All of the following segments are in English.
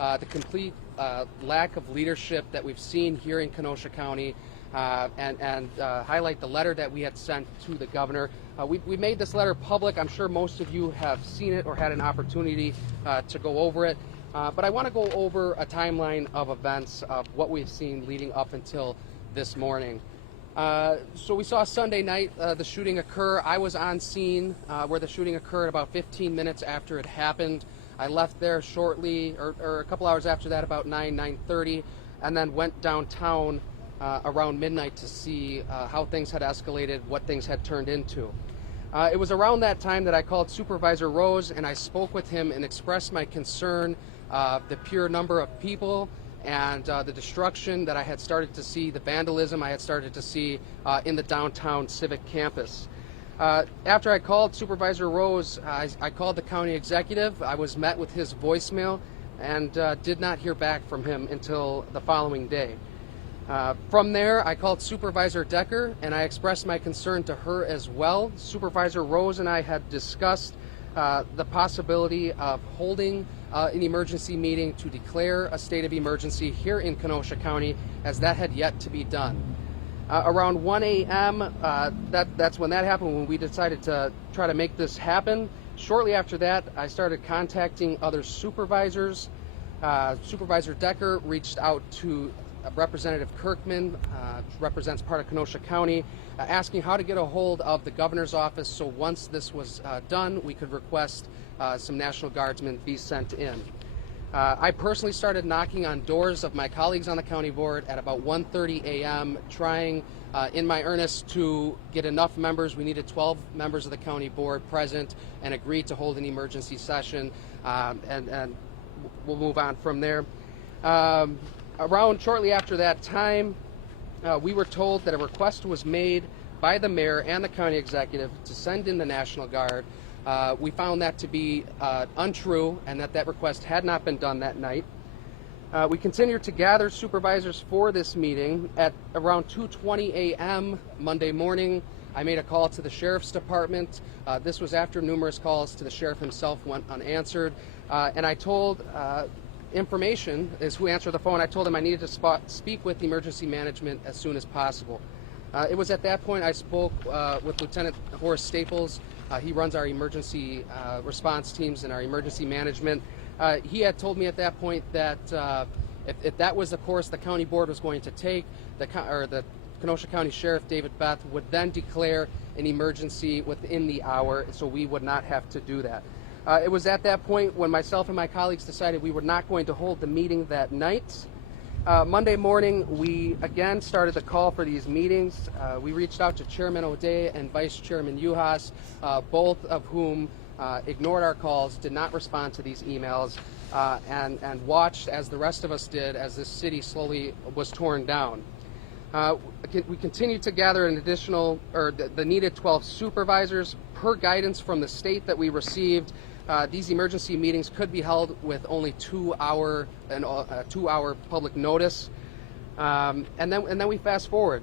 the complete lack of leadership that we've seen here in Kenosha County, and highlight the letter that we had sent to the governor. We made this letter public. I'm sure most of you have seen it or had an opportunity to go over it. But I want to go over a timeline of events of what we've seen leading up until this morning. So we saw Sunday night the shooting occur. I was on scene where the shooting occurred about 15 minutes after it happened. I left there shortly, or a couple hours after that, about 9:30, and then went downtown around midnight to see how things had escalated, what things had turned into. It was around that time that I called Supervisor Rose and I spoke with him and expressed my concern of the pure number of people and the destruction that I had started to see, the vandalism I had started to see in the downtown civic campus. After I called Supervisor Rose, I called the county executive. I was met with his voicemail and did not hear back from him until the following day. From there, I called Supervisor Decker and I expressed my concern to her as well. Supervisor Rose and I had discussed the possibility of holding an emergency meeting to declare a state of emergency here in Kenosha County, as that had yet to be done. Around 1 a.m., that's when that happened, when we decided to try to make this happen. Shortly after that, I started contacting other supervisors. Supervisor Decker reached out to Representative Kirkman, represents part of Kenosha County, asking how to get a hold of the governor's office so once this was done, we could request some National Guardsmen be sent in. I personally started knocking on doors of my colleagues on the county board at about 1:30 a.m., trying in my earnest to get enough members. We needed 12 members of the county board present and agreed to hold an emergency session, and we'll move on from there. Around shortly after that time, we were told that a request was made by the mayor and the county executive to send in the National Guard. We found that to be untrue and that request had not been done that night. We continued to gather supervisors for this meeting. At around 2:20 a.m. Monday morning, I made a call to the sheriff's department. This was after numerous calls to the sheriff himself went unanswered, and I told information is who answered the phone. I told him I needed to speak with emergency management as soon as possible. It was at that point I spoke with Lieutenant Horace Staples. He runs our emergency response teams and our emergency management. He had told me at that point that if that was the course the county board was going to take, the Kenosha County Sheriff David Beth would then declare an emergency within the hour, so we would not have to do that. It was at that point when myself and my colleagues decided we were not going to hold the meeting that night. Monday morning, we again started the call for these meetings. We reached out to Chairman O'Day and Vice Chairman Uhas, both of whom ignored our calls, did not respond to these emails, and watched, as the rest of us did, as this city slowly was torn down. We continued to gather an additional, the needed 12 supervisors. Per guidance from the state that we received, these emergency meetings could be held with only 2-hour public notice. And then we fast forward.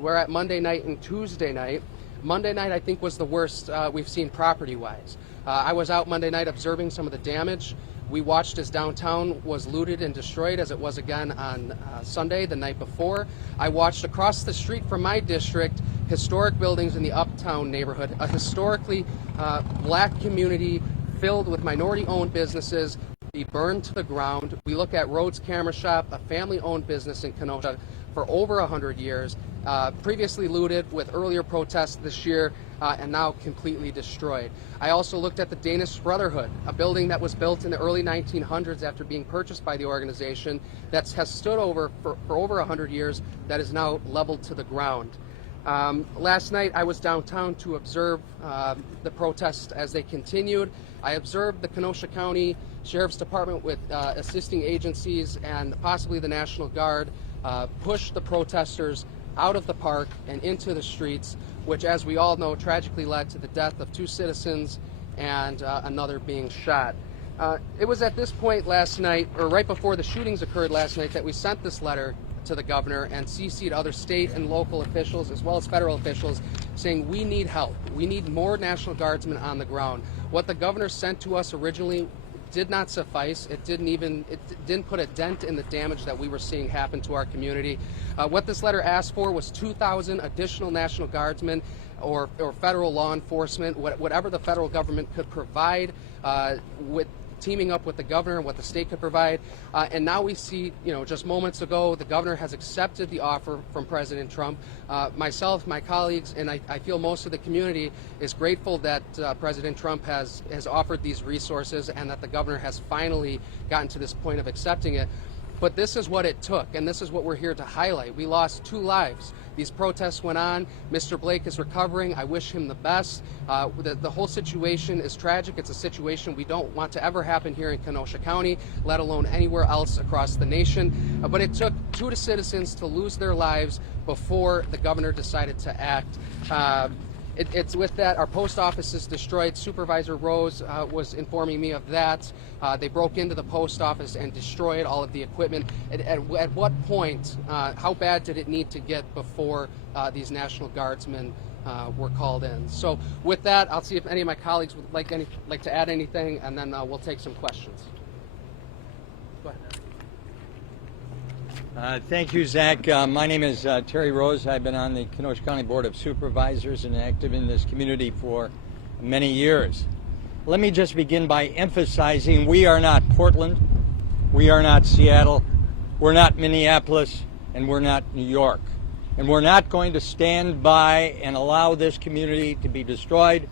We're at Monday night and Tuesday night. Monday night, I think, was the worst we've seen property-wise. I was out Monday night observing some of the damage. We watched as downtown was looted and destroyed, as it was again on Sunday, the night before. I watched across the street from my district historic buildings in the Uptown neighborhood, a historically black community filled with minority-owned businesses be burned to the ground. We look at Rhodes Camera Shop, a family-owned business in Kenosha for over 100 years, previously looted with earlier protests this year, and now completely destroyed. I also looked at the Danish Brotherhood, a building that was built in the early 1900s after being purchased by the organization that has stood for over 100 years, that is now leveled to the ground. Last night I was downtown to observe the protests as they continued. I observed the Kenosha County Sheriff's Department with assisting agencies and possibly the National Guard push the protesters out of the park and into the streets, which, as we all know, tragically led to the death of 2 citizens and another being shot. It was at this point last night, or right before the shootings occurred last night, that we sent this letter to the governor and CC'd other state and local officials as well as federal officials saying we need help. We need more National Guardsmen on the ground. What the governor sent to us originally did not suffice. It didn't put a dent in the damage that we were seeing happen to our community. What this letter asked for was 2,000 additional National Guardsmen or federal law enforcement, whatever the federal government could provide, with teaming up with the governor and what the state could provide. And now we see, just moments ago, the governor has accepted the offer from President Trump. Myself, my colleagues, and I feel most of the community is grateful that President Trump has offered these resources and that the governor has finally gotten to this point of accepting it. But this is what it took, and this is what we're here to highlight. We lost 2 lives. These protests went on. Mr. Blake is recovering. I wish him the best. The whole situation is tragic. It's a situation we don't want to ever happen here in Kenosha County, let alone anywhere else across the nation. But it took 2 citizens to lose their lives before the governor decided to act. It's with that, our post office is destroyed. Supervisor Rose was informing me of that. They broke into the post office and destroyed all of the equipment. At what point, how bad did it need to get before these National Guardsmen were called in? So with that, I'll see if any of my colleagues would like to add anything, and then we'll take some questions. Go ahead. Thank you, Zach. My name is Terry Rose. I've been on the Kenosha County Board of Supervisors and active in this community for many years. Let me just begin by emphasizing we are not Portland, we are not Seattle, we're not Minneapolis, and we're not New York. And we're not going to stand by and allow this community to be destroyed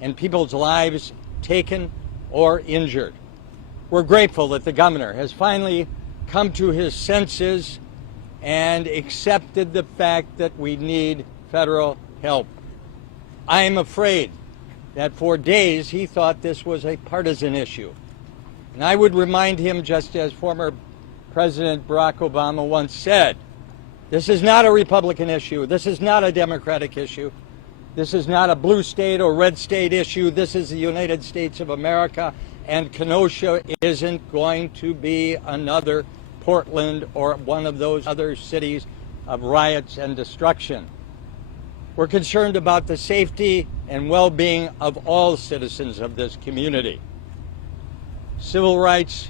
and people's lives taken or injured. We're grateful that the governor has finally come to his senses and accepted the fact that we need federal help. I am afraid that for days he thought this was a partisan issue. And I would remind him, just as former President Barack Obama once said, this is not a Republican issue. This is not a Democratic issue. This is not a blue state or red state issue. This is the United States of America, and Kenosha isn't going to be another Portland or one of those other cities of riots and destruction. We're concerned about the safety and well-being of all citizens of this community. Civil rights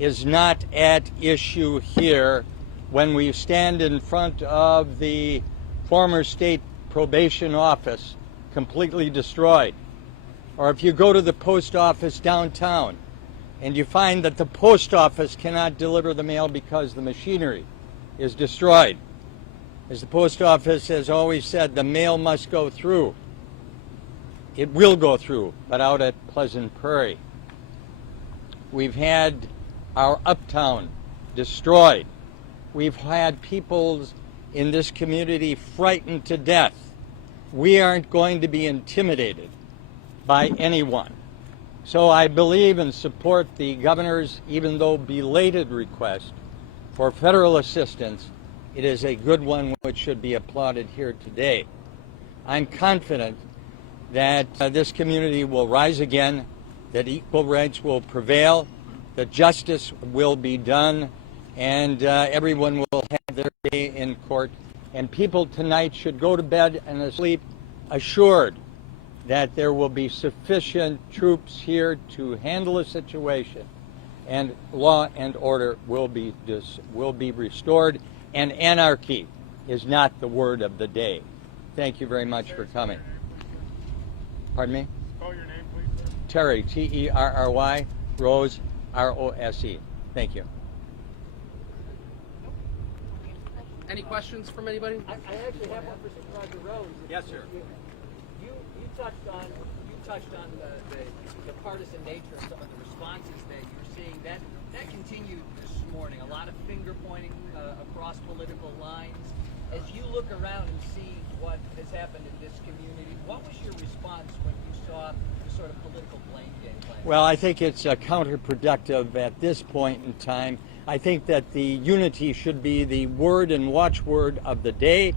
is not at issue here when we stand in front of the former state probation office completely destroyed. Or if you go to the post office downtown and you find that the post office cannot deliver the mail because the machinery is destroyed. As the post office has always said, the mail must go through. It will go through, but out at Pleasant Prairie. We've had our uptown destroyed. We've had people in this community frightened to death. We aren't going to be intimidated by anyone. So I believe and support the governor's, even though belated, request for federal assistance. It is a good one which should be applauded here today. I'm confident that this community will rise again, that equal rights will prevail, that justice will be done, and everyone will have their day in court. And people tonight should go to bed and sleep assured that there will be sufficient troops here to handle the situation, and law and order will be restored, and anarchy is not the word of the day. Thank you very much for coming. Pardon me? Call your name, please, sir. Terry, T-E-R-R-Y, Rose, R-O-S-E. Thank you. Any questions from anybody? I actually have one for Supervisor Rose. Yes, sir. You touched on the partisan nature of some of the responses that you're seeing. That continued this morning. A lot of finger pointing across political lines. As you look around and see what has happened in this community, what was your response when you saw the sort of political blame game playing? Well, I think it's counterproductive at this point in time. I think that the unity should be the word and watchword of the day.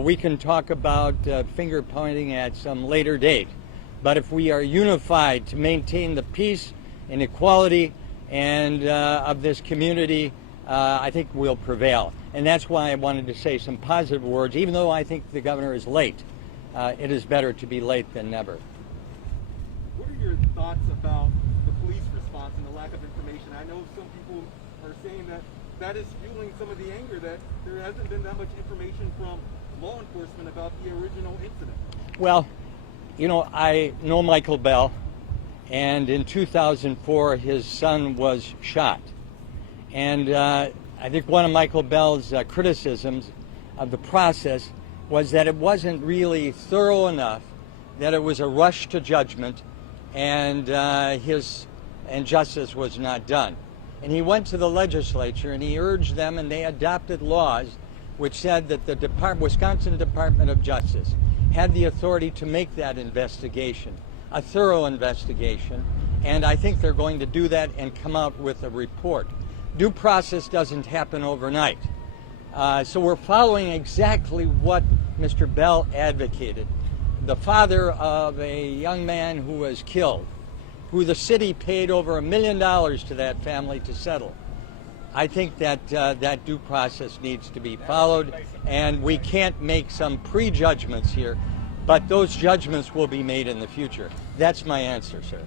We can talk about finger pointing at some later date, but if we are unified to maintain the peace and equality and of this community, I think we'll prevail. And that's why I wanted to say some positive words. Even though I think the governor is late, it is better to be late than never. What are your thoughts about the police response in the last saying that that is fueling some of the anger, that there hasn't been that much information from law enforcement about the original incident. Well, you know, I know Michael Bell, and in 2004 his son was shot. And I think one of Michael Bell's criticisms of the process was that it wasn't really thorough enough, that it was a rush to judgment, and justice was not done. And he went to the legislature and he urged them, and they adopted laws which said that the Wisconsin Department of Justice had the authority to make that investigation, a thorough investigation, and I think they're going to do that and come out with a report. Due process doesn't happen overnight. So we're following exactly what Mr. Bell advocated. The father of a young man who was killed, who the city paid over $1 million to that family to settle. I think that that due process needs to be followed, and we can't make some prejudgments here, but those judgments will be made in the future. That's my answer, sir.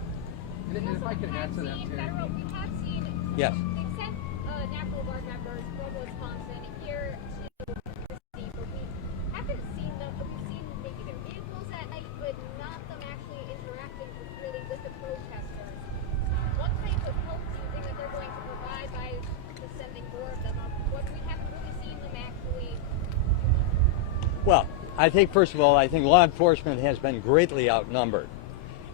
And if I could add to that, Terry. We have seen, Yes. they've sent National Guard members from Wisconsin here to the city, but we haven't seen them. We've seen maybe their vehicles at night, but not them actually interacting with the protesters. What type of help do you think that they're going to provide by sending more of them up? What we haven't really seen them actually. Well, I think, first of all, I think law enforcement has been greatly outnumbered.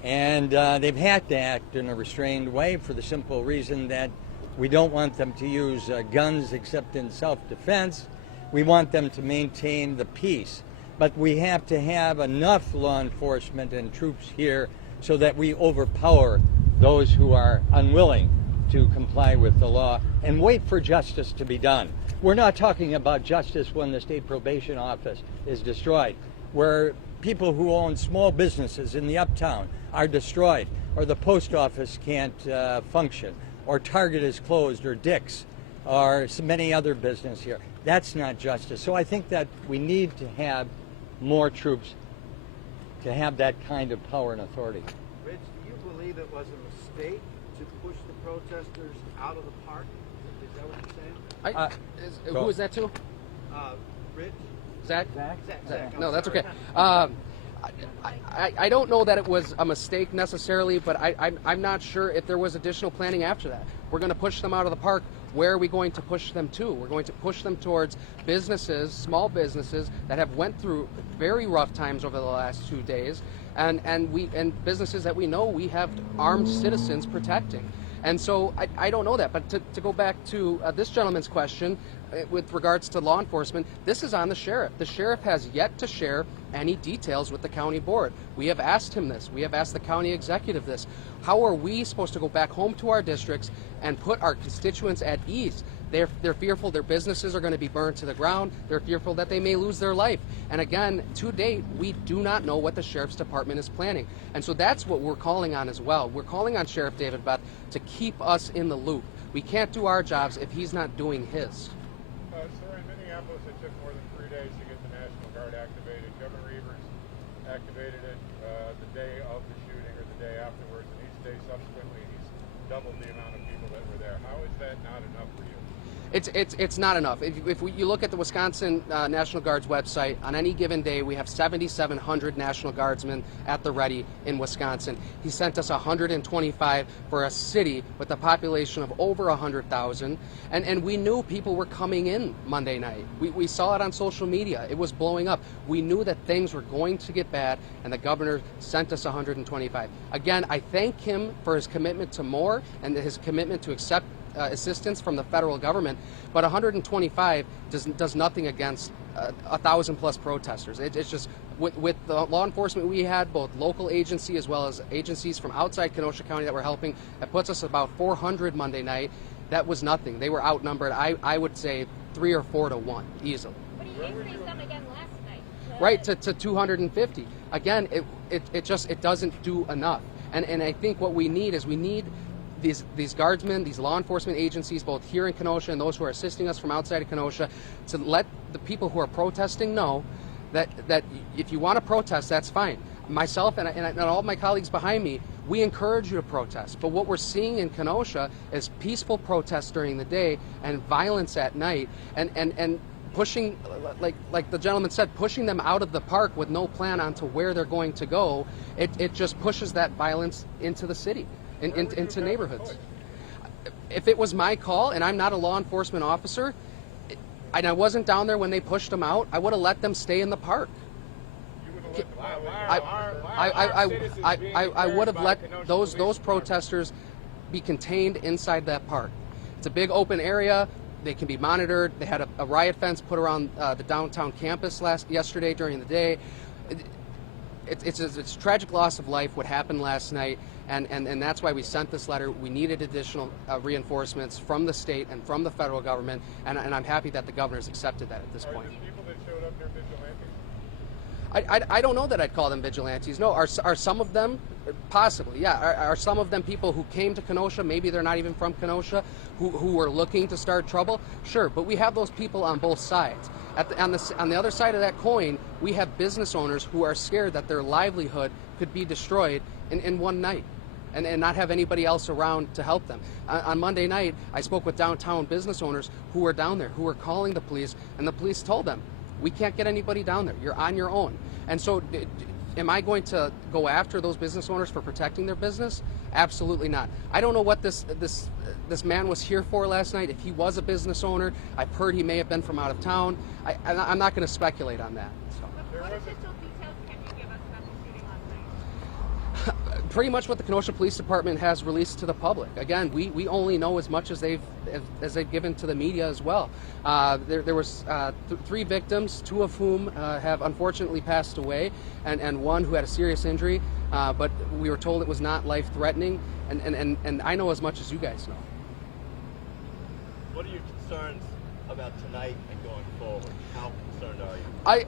And they've had to act in a restrained way for the simple reason that we don't want them to use guns except in self-defense. We want them to maintain the peace. But we have to have enough law enforcement and troops here so that we overpower those who are unwilling to comply with the law and wait for justice to be done. We're not talking about justice when the state probation office is destroyed, where people who own small businesses in the uptown are destroyed, or the post office can't function, or Target is closed, or Dick's, or so many other businesses here. That's not justice. So I think that we need to have more troops to have that kind of power and authority. Rich, do you believe it was a mistake to push the protesters out of the park? Is that what you're saying? Who is that to? Rich? Zach? Zach. No, that's okay. I don't know that it was a mistake necessarily, but I'm not sure if there was additional planning after that. We're going to push them out of the park. Where are we going to push them to? We're going to push them towards businesses, small businesses that have went through very rough times over the last 2 days, and businesses that we know we have armed citizens protecting. And so I don't know that. But to go back to this gentleman's question with regards to law enforcement, this is on the sheriff. The sheriff has yet to share any details with the county board. We have asked him this. We have asked the county executive this. How are we supposed to go back home to our districts and put our constituents at ease? They're fearful their businesses are going to be burned to the ground. They're fearful that they may lose their life. And again, to date, we do not know what the sheriff's department is planning. And so that's what we're calling on as well. We're calling on Sheriff David Beth to keep us in the loop. We can't do our jobs if he's not doing his. Sir, in Minneapolis, it took more than 3 days to get the National Guard activated. Governor Evers activated it the day of the shooting or the day afterwards, and each day subsequently he's doubled the amount of people that were there. How is that not enough for you? It's not enough. If you look at the Wisconsin National Guard's website, on any given day we have 7,700 National Guardsmen at the ready in Wisconsin. He sent us 125 for a city with a population of over 100,000, and we knew people were coming in Monday night. We saw it on social media. It was blowing up. We knew that things were going to get bad, and the governor sent us 125. Again, I thank him for his commitment to more and his commitment to accept assistance from the federal government, but 125 does nothing against 1,000 plus protesters. It's just with the law enforcement we had, both local agency as well as agencies from outside Kenosha County that were helping. That puts us about 400 Monday night. That was nothing. They were outnumbered. I would say 3 or 4 to 1 easily. But he increased them again last night. Right, to 250. Again, it doesn't do enough. And I think what we need is these guardsmen, these law enforcement agencies, both here in Kenosha and those who are assisting us from outside of Kenosha, to let the people who are protesting know that if you want to protest, that's fine. Myself and all of my colleagues behind me, we encourage you to protest. But what we're seeing in Kenosha is peaceful protests during the day and violence at night, and pushing, like the gentleman said, pushing them out of the park with no plan onto where they're going to go. It just pushes that violence into the city, into neighborhoods. If it was my call, and I'm not a law enforcement officer, and I wasn't down there when they pushed them out, I would have let them stay in the park. I would have let those protesters be contained inside that park. It's a big open area. They can be monitored. They had a riot fence put around the downtown campus yesterday during the day. It's a tragic loss of life what happened last night, and that's why we sent this letter. We needed additional reinforcements from the state and from the federal government, and I'm happy that the governor's accepted that at this point. Are these people that showed up there vigilantes? I don't know that I'd call them vigilantes. No, are some of them? Possibly, yeah. Are some of them people who came to Kenosha, maybe they're not even from Kenosha, who were looking to start trouble? Sure, but we have those people on both sides. On the other side of that coin, we have business owners who are scared that their livelihood could be destroyed in one night and not have anybody else around to help them. On Monday night, I spoke with downtown business owners who were down there, who were calling the police, and the police told them, we can't get anybody down there. You're on your own. And so am I going to go after those business owners for protecting their business? Absolutely not. I don't know what this man was here for last night. If he was a business owner, I've heard he may have been from out of town. I'm not going to speculate on that. So. What official details can you give us about the shooting last night? Pretty much what the Kenosha Police Department has released to the public. Again, we only know as much as they've given to the media as well. There was 3 victims, 2 of whom have unfortunately passed away, and 1 who had a serious injury. But we were told it was not life-threatening, and I know as much as you guys know. What are your concerns about tonight and going forward? How concerned are you?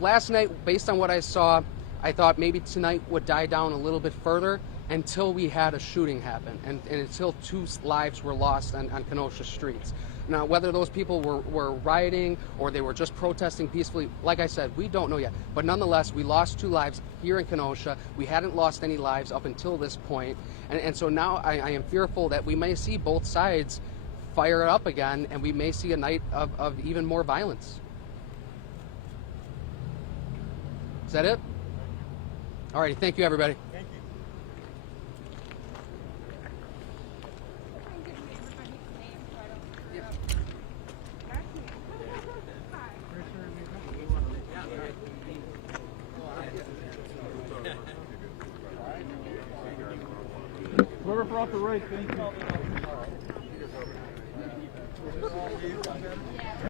Last night, based on what I saw, I thought maybe tonight would die down a little bit further until we had a shooting happen and until 2 lives were lost on Kenosha streets. Now, whether those people were rioting or they were just protesting peacefully, like I said, we don't know yet. But nonetheless, we lost 2 lives here in Kenosha. We hadn't lost any lives up until this point. And so now I am fearful that we may see both sides fire it up again, and we may see a night of even more violence. Is that it? All right, thank you, everybody. Thank you. Whoever brought the right, thank you.